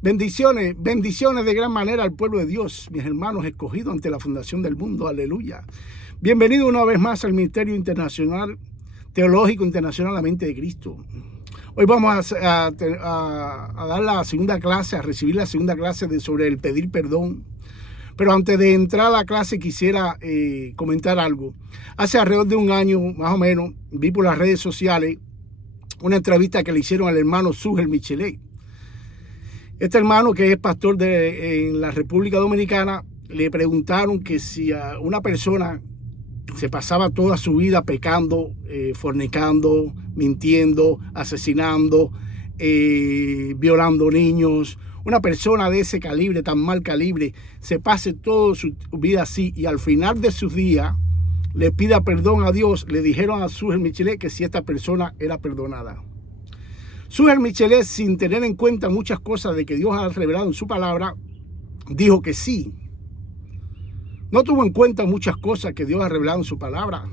Bendiciones, bendiciones de gran manera al pueblo de Dios, mis hermanos escogidos ante la fundación del mundo. Aleluya. Bienvenido una vez más al Ministerio Internacional, Teológico Internacional, la Mente de Cristo. Hoy vamos a dar la segunda clase, a recibir la segunda clase sobre el pedir perdón. Pero antes de entrar a la clase quisiera comentar algo. Hace alrededor de un año, más o menos, vi por las redes sociales una entrevista que le hicieron al hermano Sugel Michelet. Este hermano, que es pastor en la República Dominicana, le preguntaron que si a una persona se pasaba toda su vida pecando, fornicando, mintiendo, asesinando, violando niños, una persona de ese calibre, tan mal calibre, se pase toda su vida así y al final de sus días le pida perdón a Dios, le dijeron a Sugel Michelet que si esta persona era perdonada. Sugel Michelet, sin tener en cuenta muchas cosas de que Dios ha revelado en su palabra, dijo que sí. No tuvo en cuenta muchas cosas que Dios ha revelado en su palabra.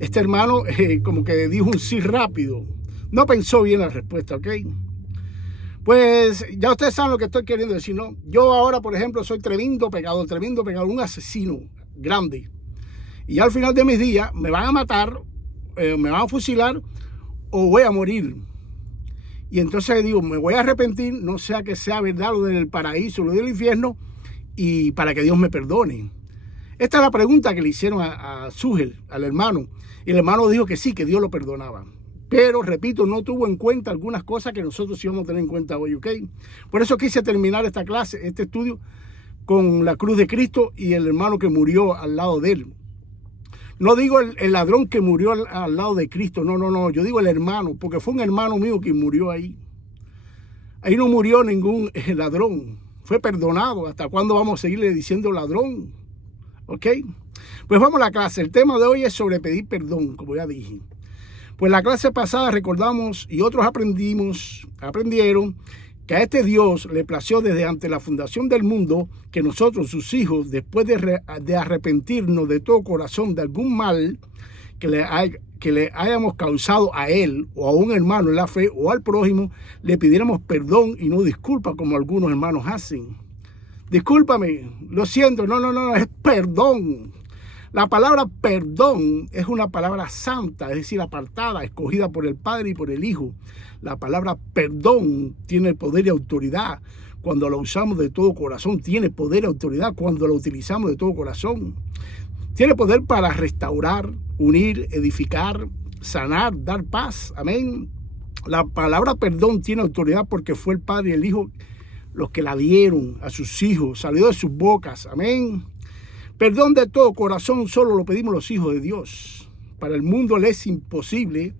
Este hermano como que dijo un sí rápido. No pensó bien la respuesta, ¿ok? Pues ya ustedes saben lo que estoy queriendo decir, ¿no? Yo ahora, por ejemplo, soy tremendo pecador, un asesino grande. Y al final de mis días me van a matar, me van a fusilar o voy a morir. Y entonces digo, me voy a arrepentir, no sea que sea verdad lo del paraíso, lo del infierno, y para que Dios me perdone. Esta es la pregunta que le hicieron a Sugel, al hermano. Y el hermano dijo que sí, que Dios lo perdonaba. Pero, repito, no tuvo en cuenta algunas cosas que nosotros sí vamos a tener en cuenta hoy, ¿ok? Por eso quise terminar esta clase, este estudio, con la cruz de Cristo y el hermano que murió al lado de él. No digo el ladrón que murió al lado de Cristo, no, yo digo el hermano, porque fue un hermano mío que murió ahí. Ahí no murió ningún ladrón, fue perdonado. ¿Hasta cuándo vamos a seguirle diciendo ladrón? ¿Ok? Pues vamos a la clase. El tema de hoy es sobre pedir perdón, como ya dije. Pues la clase pasada recordamos y otros aprendieron que a este Dios le plació desde ante la fundación del mundo que nosotros, sus hijos, después de arrepentirnos de todo corazón de algún mal que le hayamos causado a él o a un hermano en la fe o al prójimo, le pidiéramos perdón y no disculpa como algunos hermanos hacen. Discúlpame, lo siento, no, es perdón. La palabra perdón es una palabra santa, es decir, apartada, escogida por el Padre y por el Hijo. La palabra perdón tiene poder y autoridad cuando la usamos de todo corazón. Tiene poder y autoridad cuando la utilizamos de todo corazón. Tiene poder para restaurar, unir, edificar, sanar, dar paz. Amén. La palabra perdón tiene autoridad porque fue el Padre y el Hijo los que la dieron a sus hijos. Salió de sus bocas. Amén. Perdón de todo corazón solo lo pedimos los hijos de Dios. Para el mundo le es imposible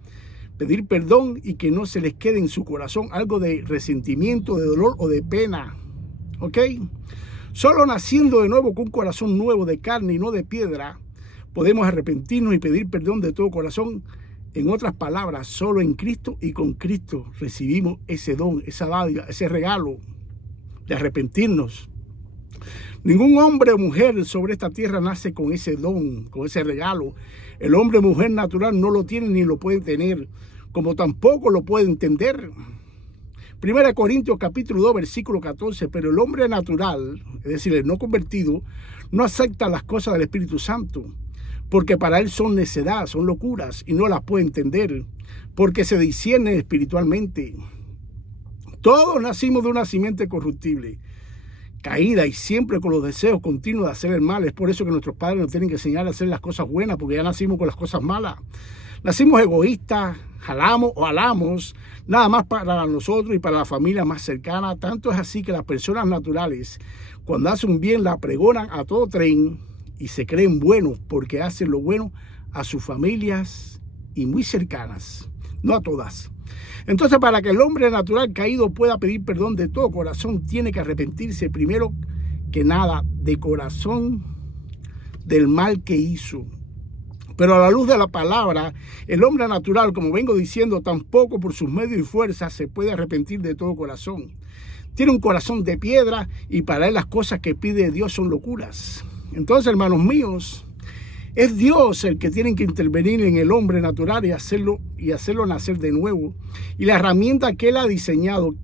pedir perdón y que no se les quede en su corazón algo de resentimiento, de dolor o de pena. ¿Ok? Solo naciendo de nuevo con un corazón nuevo de carne y no de piedra, podemos arrepentirnos y pedir perdón de todo corazón. En otras palabras, solo en Cristo y con Cristo recibimos ese don, esa dádiva, ese regalo de arrepentirnos. Ningún hombre o mujer sobre esta tierra nace con ese don, con ese regalo. El hombre o mujer natural no lo tiene ni lo puede tener, como tampoco lo puede entender. 1 Corintios capítulo 2, versículo 14, pero el hombre natural, es decir, el no convertido, no acepta las cosas del Espíritu Santo, porque para él son necedad, son locuras, y no las puede entender, porque se disciernen espiritualmente. Todos nacimos de una simiente corruptible, caída y siempre con los deseos continuos de hacer el mal. Es por eso que nuestros padres nos tienen que enseñar a hacer las cosas buenas, porque ya nacimos con las cosas malas. Nacimos egoístas, jalamos nada más para nosotros y para la familia más cercana. Tanto es así que las personas naturales, cuando hacen un bien, la pregonan a todo tren y se creen buenos porque hacen lo bueno a sus familias y muy cercanas, no a todas. Entonces, para que el hombre natural caído pueda pedir perdón de todo corazón, tiene que arrepentirse primero que nada de corazón del mal que hizo. Pero a la luz de la palabra, el hombre natural, como vengo diciendo, tampoco por sus medios y fuerzas se puede arrepentir de todo corazón. Tiene un corazón de piedra y para él las cosas que pide Dios son locuras. Entonces, hermanos míos, es Dios el que tiene que intervenir en el hombre natural y hacerlo nacer de nuevo. Y la herramienta que Él ha diseñado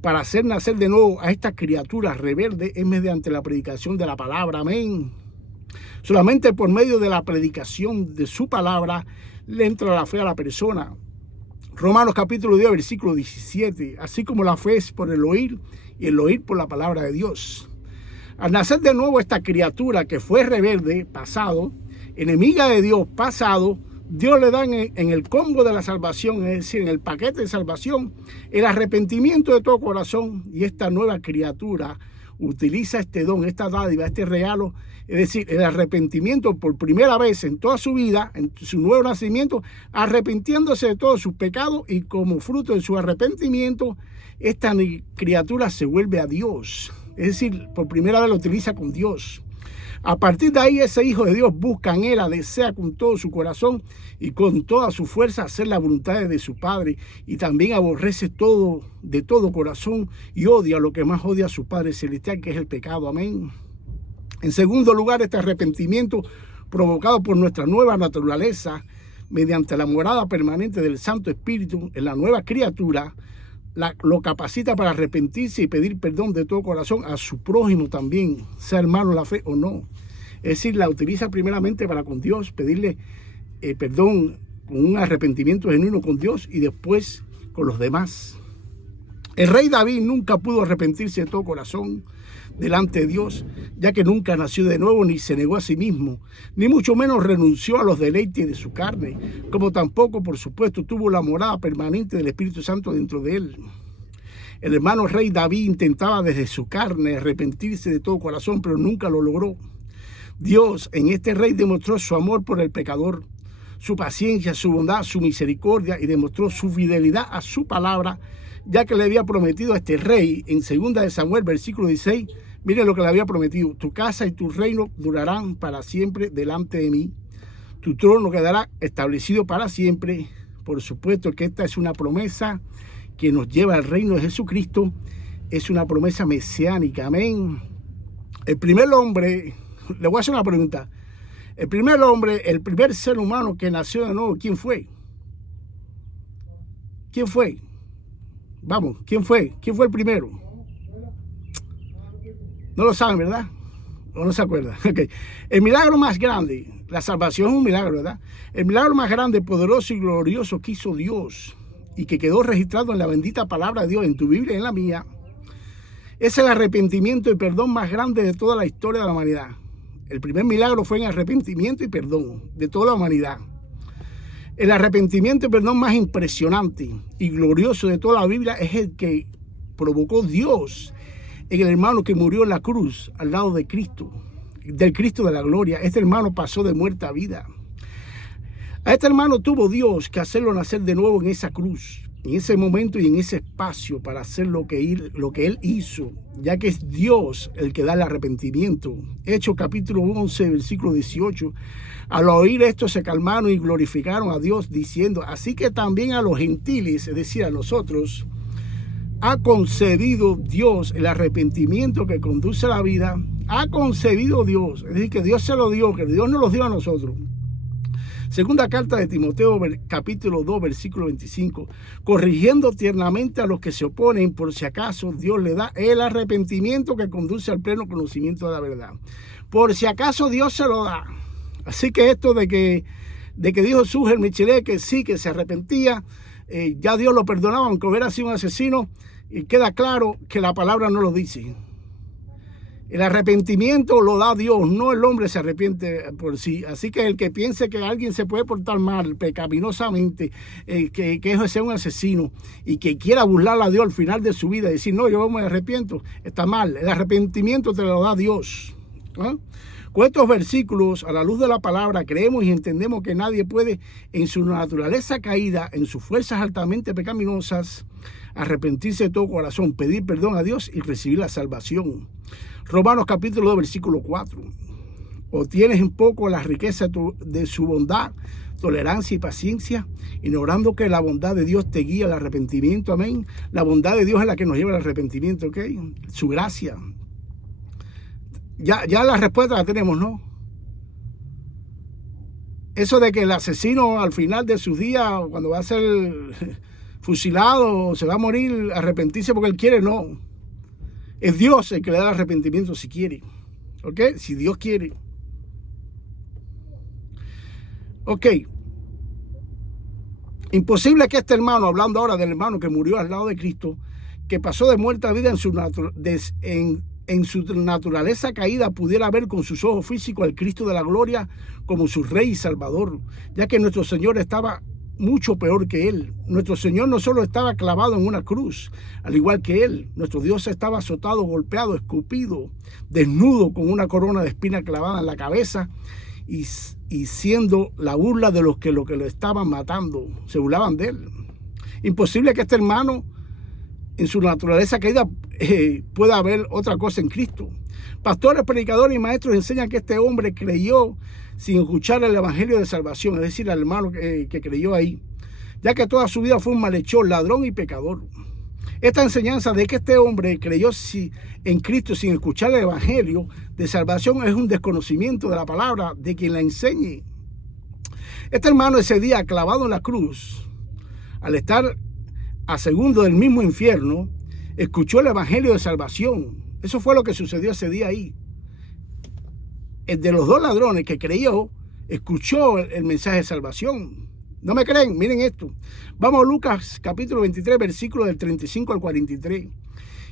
para hacer nacer de nuevo a esta criatura rebelde es mediante la predicación de la palabra. Amén. Solamente por medio de la predicación de su palabra le entra la fe a la persona. Romanos capítulo 10, versículo 17. Así como la fe es por el oír y el oír por la palabra de Dios. Al nacer de nuevo esta criatura que fue rebelde, pasado, enemiga de Dios, pasado, Dios le da en el combo de la salvación, es decir, en el paquete de salvación, el arrepentimiento de todo corazón, y esta nueva criatura utiliza este don, esta dádiva, este regalo, es decir, el arrepentimiento por primera vez en toda su vida, en su nuevo nacimiento, arrepintiéndose de todos sus pecados, y como fruto de su arrepentimiento, esta criatura se vuelve a Dios, es decir, por primera vez lo utiliza con Dios. A partir de ahí, ese hijo de Dios busca, anhela, desea con todo su corazón y con toda su fuerza hacer la voluntad de su Padre, y también aborrece todo, de todo corazón, y odia lo que más odia a su Padre Celestial, que es el pecado. Amén. En segundo lugar, este arrepentimiento provocado por nuestra nueva naturaleza, mediante la morada permanente del Santo Espíritu en la nueva criatura, lo capacita para arrepentirse y pedir perdón de todo corazón a su prójimo también, sea hermano la fe o no. Es decir, la utiliza primeramente para con Dios, pedirle perdón con un arrepentimiento genuino con Dios, y después con los demás. El rey David nunca pudo arrepentirse de todo corazón delante de Dios, ya que nunca nació de nuevo, ni se negó a sí mismo, ni mucho menos renunció a los deleites de su carne, como tampoco, por supuesto, tuvo la morada permanente del Espíritu Santo dentro de él. El hermano rey David intentaba desde su carne arrepentirse de todo corazón, pero nunca lo logró. Dios en este rey demostró su amor por el pecador, su paciencia, su bondad, su misericordia, y demostró su fidelidad a su palabra, ya que le había prometido a este rey en 2 de Samuel, versículo 16, mire lo que le había prometido: tu casa y tu reino durarán para siempre delante de mí, tu trono quedará establecido para siempre. Por supuesto que esta es una promesa que nos lleva al reino de Jesucristo, es una promesa mesiánica. Amén. El primer hombre, le voy a hacer una pregunta, el primer hombre, el primer ser humano que nació de nuevo, ¿quién fue? ¿Quién fue? Vamos, ¿quién fue? ¿Quién fue el primero? No lo saben, ¿verdad? ¿O no se acuerdan? Okay. El milagro más grande, la salvación es un milagro, ¿verdad? El milagro más grande, poderoso y glorioso que hizo Dios, y que quedó registrado en la bendita palabra de Dios, en tu Biblia y en la mía, es el arrepentimiento y perdón más grande de toda la historia de la humanidad. El primer milagro fue en arrepentimiento y perdón de toda la humanidad. El arrepentimiento y perdón más impresionante y glorioso de toda la Biblia es el que provocó Dios en el hermano que murió en la cruz al lado de Cristo, del Cristo de la gloria. Este hermano pasó de muerte a vida. A este hermano tuvo Dios que hacerlo nacer de nuevo en esa cruz, en ese momento y en ese espacio, para hacer lo que él hizo, ya que es Dios el que da el arrepentimiento. Hechos capítulo 11, versículo 18. Al oír esto se calmaron y glorificaron a Dios, diciendo: así que también a los gentiles, es decir, a nosotros, ha concedido Dios el arrepentimiento que conduce a la vida. Ha concedido Dios, es decir, que Dios se lo dio, que Dios nos lo dio a nosotros. Segunda carta de Timoteo, capítulo 2, versículo 25. Corrigiendo tiernamente a los que se oponen, por si acaso Dios le da el arrepentimiento que conduce al pleno conocimiento de la verdad. Por si acaso Dios se lo da. Así que esto de que dijo Súger Michelet que sí, que se arrepentía, ya Dios lo perdonaba, aunque hubiera sido un asesino, y queda claro que la palabra no lo dice. El arrepentimiento lo da Dios, no el hombre se arrepiente por sí. Así que el que piense que alguien se puede portar mal, pecaminosamente, que sea un asesino, y que quiera burlar a Dios al final de su vida y decir: no, yo me arrepiento, está mal. El arrepentimiento te lo da Dios, ¿no? Con estos versículos, a la luz de la palabra, creemos y entendemos que nadie puede, en su naturaleza caída, en sus fuerzas altamente pecaminosas, arrepentirse de todo corazón, pedir perdón a Dios y recibir la salvación. Romanos capítulo 2, versículo 4. O tienes en poco la riqueza de su bondad, tolerancia y paciencia, ignorando que la bondad de Dios te guía al arrepentimiento. Amén. La bondad de Dios es la que nos lleva al arrepentimiento, ¿ok? Su gracia. Ya la respuesta la tenemos, ¿no? Eso de que el asesino al final de sus días, cuando va a ser fusilado, se va a morir, arrepentirse porque él quiere, no. Es Dios el que le da arrepentimiento si quiere. ¿Ok? Si Dios quiere. Ok. Imposible que este hermano, hablando ahora del hermano que murió al lado de Cristo, que pasó de muerte a vida en su naturaleza caída, pudiera ver con sus ojos físicos al Cristo de la gloria como su Rey y Salvador, ya que nuestro Señor estaba mucho peor que él. Nuestro Señor no solo estaba clavado en una cruz, al igual que él, nuestro Dios estaba azotado, golpeado, escupido, desnudo, con una corona de espinas clavada en la cabeza y siendo la burla de los que lo estaban matando. Se burlaban de él. Imposible que este hermano, en su naturaleza caída, pueda haber otra cosa en Cristo. Pastores, predicadores y maestros enseñan que este hombre creyó sin escuchar el evangelio de salvación, es decir, al hermano que creyó ahí, ya que toda su vida fue un malhechor, ladrón y pecador. Esta enseñanza de que este hombre creyó en Cristo sin escuchar el evangelio de salvación es un desconocimiento de la palabra de quien la enseñe. Este hermano ese día clavado en la cruz, al estar a segundo del mismo infierno, escuchó el evangelio de salvación. Eso fue lo que sucedió ese día ahí. El de los dos ladrones que creyó, escuchó el mensaje de salvación. ¿No me creen? Miren esto. Vamos a Lucas capítulo 23, versículos del 35 al 43.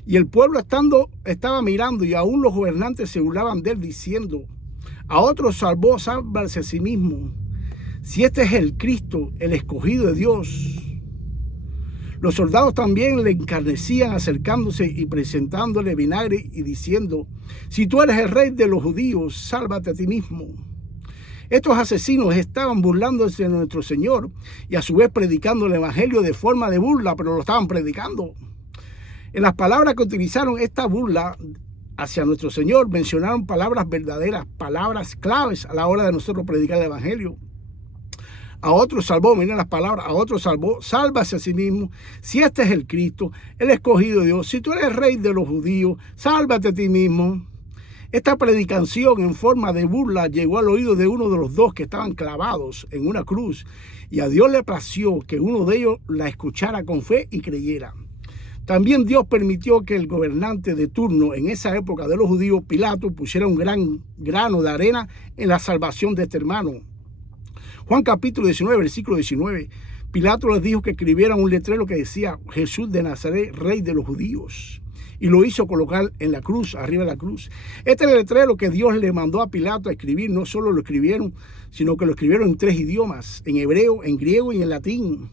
Y el pueblo estaba mirando, y aún los gobernantes se burlaban de él, diciendo: a otros salvó, sálvase a sí mismo, si este es el Cristo, el escogido de Dios. Los soldados también le encarnecían, acercándose y presentándole vinagre y diciendo: si tú eres el rey de los judíos, sálvate a ti mismo. Estos asesinos estaban burlándose de nuestro Señor y a su vez predicando el evangelio de forma de burla, pero lo estaban predicando. En las palabras que utilizaron esta burla hacia nuestro Señor, mencionaron palabras verdaderas, palabras claves a la hora de nosotros predicar el evangelio. A otros salvó, miren las palabras, a otros salvó, sálvase a sí mismo, si este es el Cristo, el escogido de Dios, si tú eres rey de los judíos, sálvate a ti mismo. Esta predicación en forma de burla llegó al oído de uno de los dos que estaban clavados en una cruz, y a Dios le plació que uno de ellos la escuchara con fe y creyera. También Dios permitió que el gobernante de turno en esa época de los judíos, Pilato, pusiera un gran grano de arena en la salvación de este hermano. Juan capítulo 19, versículo 19. Pilato les dijo que escribieran un letrero que decía: Jesús de Nazaret, rey de los judíos. Y lo hizo colocar en la cruz, arriba de la cruz. Este letrero que Dios le mandó a Pilato a escribir, no solo lo escribieron, sino que lo escribieron en 3 idiomas, en hebreo, en griego y en latín.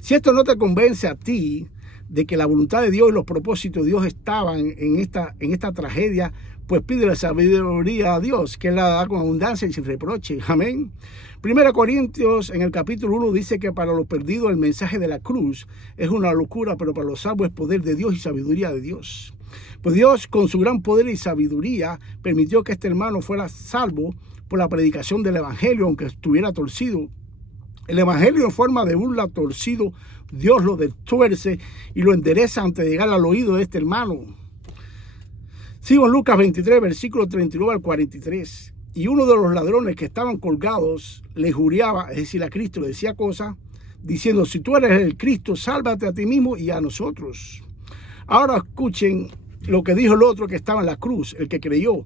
Si esto no te convence a ti de que la voluntad de Dios y los propósitos de Dios estaban en esta tragedia, pues pídele sabiduría a Dios, que Él la da con abundancia y sin reproche. Amén. 1 Corintios, en el capítulo 1, dice que para los perdidos el mensaje de la cruz es una locura, pero para los salvos es poder de Dios y sabiduría de Dios. Pues Dios, con su gran poder y sabiduría, permitió que este hermano fuera salvo por la predicación del evangelio, aunque estuviera torcido. El evangelio en forma de burla torcido, Dios lo destuerce y lo endereza antes de llegar al oído de este hermano. Sigo en Lucas 23, versículo 39 al 43. Y uno de los ladrones que estaban colgados le juraba, es decir, a Cristo le decía cosas, diciendo: si tú eres el Cristo, sálvate a ti mismo y a nosotros. Ahora escuchen lo que dijo el otro que estaba en la cruz, el que creyó.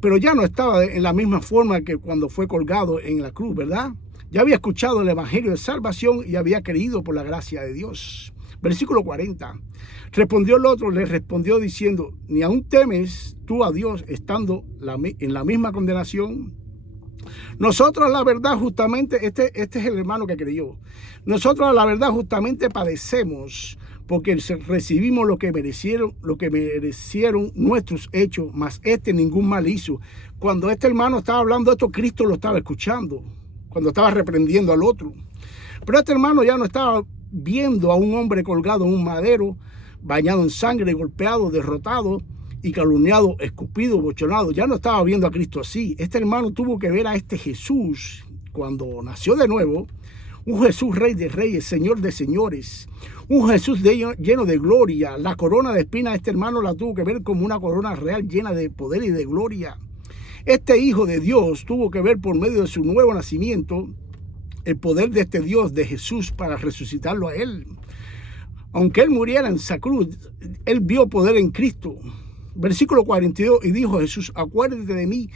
Pero ya no estaba en la misma forma que cuando fue colgado en la cruz, ¿verdad? Ya había escuchado el evangelio de salvación y había creído por la gracia de Dios. Versículo 40. Respondió el otro, le respondió diciendo: ¿ni aún temes tú a Dios estando en la misma condenación? Nosotros, la verdad, justamente, este es el hermano que creyó. Nosotros, la verdad, justamente padecemos porque recibimos lo que merecieron nuestros hechos, mas ningún mal hizo. Cuando este hermano estaba hablando esto, Cristo lo estaba escuchando, cuando estaba reprendiendo al otro. Pero este hermano ya no estaba viendo a un hombre colgado en un madero, bañado en sangre, golpeado, derrotado y calumniado, escupido, bochornado. Ya no estaba viendo a Cristo así. Este hermano tuvo que ver a este Jesús cuando nació de nuevo, un Jesús rey de reyes, señor de señores, un Jesús lleno de gloria. La corona de espinas este hermano la tuvo que ver como una corona real llena de poder y de gloria. Este Hijo de Dios tuvo que ver por medio de su nuevo nacimiento el poder de este Dios, de Jesús, para resucitarlo a él. Aunque él muriera en esa cruz, él vio poder en Cristo. Versículo 42, y dijo Jesús, acuérdate de mí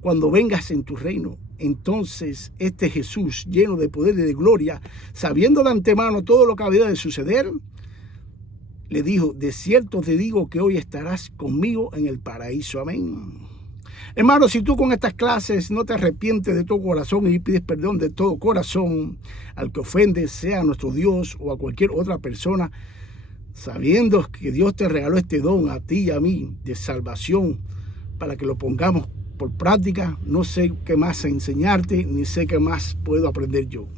cuando vengas en tu reino. Entonces este Jesús, lleno de poder y de gloria, sabiendo de antemano todo lo que había de suceder, le dijo, de cierto te digo que hoy estarás conmigo en el paraíso. Amén. Hermano, si tú con estas clases no te arrepientes de todo corazón y pides perdón de todo corazón al que ofendes, sea a nuestro Dios o a cualquier otra persona, sabiendo que Dios te regaló este don a ti y a mí de salvación para que lo pongamos por práctica, no sé qué más enseñarte, ni sé qué más puedo aprender yo.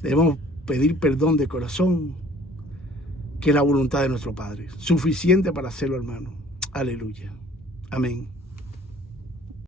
Debemos pedir perdón de corazón, que es la voluntad de nuestro Padre, suficiente para hacerlo, hermano. Aleluya. Amén.